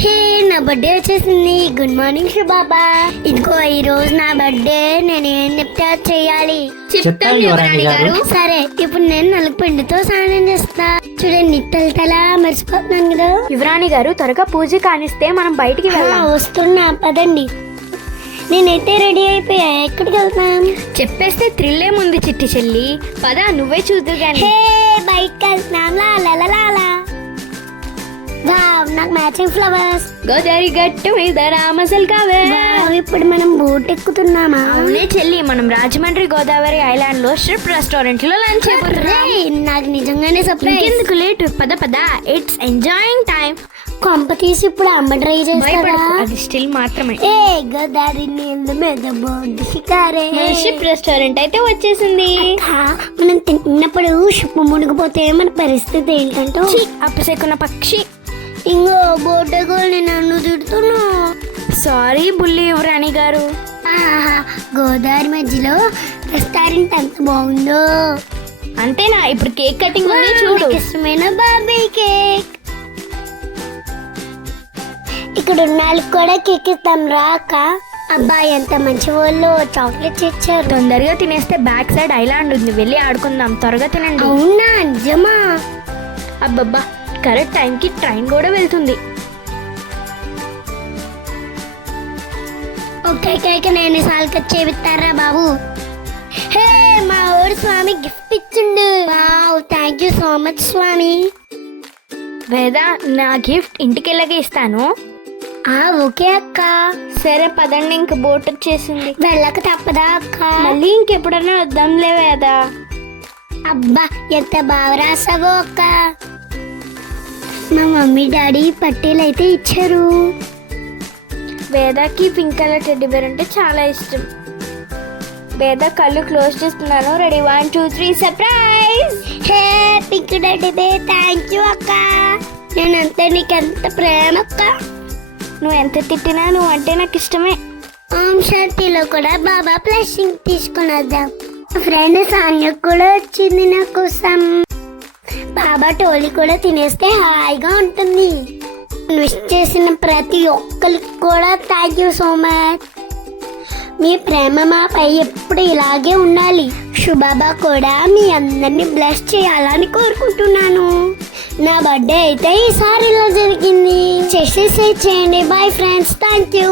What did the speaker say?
హే నా బర్త్డే వచ్చేసింది. Good morning శుభాబా ఇదిగో ఈ రోజు నా బర్త్డే నేను ఏం చెప్తే చేయాలి చెప్తాను యువరాణి గారు? సరే ఇప్పుడు నేను నలుగు పిండితో స్నానం చేస్తా. చూడండి తల మర్చిపోతున్నాను కదా. యువరాణి గారు త్వరగా పూజ కానిస్తే మనం బయటికి వెళ్దాం. వస్తున్నా పదండి. నేనైతే రెడీ అయిపోయా. ఎక్కడికి వెళ్తాం? చెప్పేస్తే థ్రిల్ ఏముంది చిట్టి చెల్లి. పద నువ్వే చూద్దు బయటకి వెళ్తున్నాం. మ్యాచింగ్ ఫ్లవర్స్ గోదావరి గట్టు మీద రామసల్ కావే. ఇప్పుడు మనం బోట్ ఎక్కుతున్నామా? అవునే చెల్లి మనం రాజమండ్రి గోదావరి ఐలాండ్లో స్ట్రిప్ రెస్టారెంట్లో లంచ్ నాకు నిజంగానే సర్ప్రైజ్ ఇంకెందుకు లేట్? పద పద. ఇట్స్ ఎంజాయింగ్ టైం కొంప తీసి ఇప్పుడు అమ్మ ట్రై చేస్తారా అది స్టిల్ మాత్రమే. ఏ గోదావరి నీళ్ళ మీద బోర్డు షికారే షిప్ రెస్టారెంట్ అయితే వచ్చేసింది. మనం తిన్నప్పుడు షిప్ మునిగిపోతే మన పరిస్థితి ఏంటంటే? అప్పసేకున్న పక్షి. ఇంకో నేను నన్ను తిడుతున్నా. సారీ బుల్లి యువరాణి గారు. ఆహా, గోదావరి మధ్యలో రెస్టారెంట్ ఎంత బాగుందో. అంతేనా? ఇప్పుడు కేక్ కటింగ్ ఉంది చూడు. నాకు ఇష్టమైన బార్బీ కేక్. ఇక్కడ ఉన్న వాళ్ళకి కూడా కేక్ ఇస్తాం రాక. అబ్బా ఎంత మంచి వాళ్ళు చాక్లెట్స్ ఇచ్చారు. తొందరగా తినేస్తే బ్యాక్ సైడ్ ఐలాండ్ ఉంది. వెళ్ళి ఆడుకుందాం. త్వరగా తినండి. అవునా నిజమా? అబ్బబ్బా. కరెక్ట్ టైంకి ట్రైన్ కూడా వెళ్తుంది. ఓకే కేక్ నేను సాల్కట్ చేపిస్తారా బాబు. హే మా ఊరు స్వామి గిఫ్ట్ ఇచ్చిండు. Wow thank you so much స్వామి. వేద నా గిఫ్ట్ ఇంటికి వెళ్ళగా ఇస్తాను. ఆ ఓకే అక్క. సరే పదండి ఇంక బోట్ వచ్చేసింది. వెళ్ళక తప్పదా అక్క? మళ్ళీ ఇంకెప్పుడైనా వద్దాంలే వేద. అబ్బా ఎంత బాగా రాసావో అక్క. మా మమ్మీ డాడీ పట్టీలు అయితే ఇచ్చారు. వేదకి పింక్ కలర్ టెడ్డీ బేర్ అంటే చాలా ఇష్టం. వేద కళ్ళు క్లోజ్ చేస్తున్నాను. Ready? One two three surprise! Hey pink daddy bay thank you అక్క. నేనంతే నీకెంత ప్రేమ అక్క? నువ్వు ఎంత తిట్టినా నువ్వు అంటే నాకు ఇష్టమే. ఓం శాంతిలో కూడా బాబా బ్లెస్సింగ్ తీసుకుని వద్దాం. ఫ్రెండ్ సాన్య కూడా వచ్చింది నా కోసం బాబా టోలీ కూడా తినేస్తే హాయిగా ఉంటుంది. విష్ చేసిన ప్రతి ఒక్కరికి కూడా థ్యాంక్ యూ సో మచ్ మీ ప్రేమ మాపై ఎప్పుడు ఇలాగే ఉండాలి. శుభాబా కూడా మీ అందరినీ బ్లెస్ చేయాలని కోరుకుంటున్నాను. నా బర్త్డే అయితే ఈసారి ఇలా జరిగింది. చేసేసే చేయండి బాయ్ ఫ్రెండ్స్ థ్యాంక్ యూ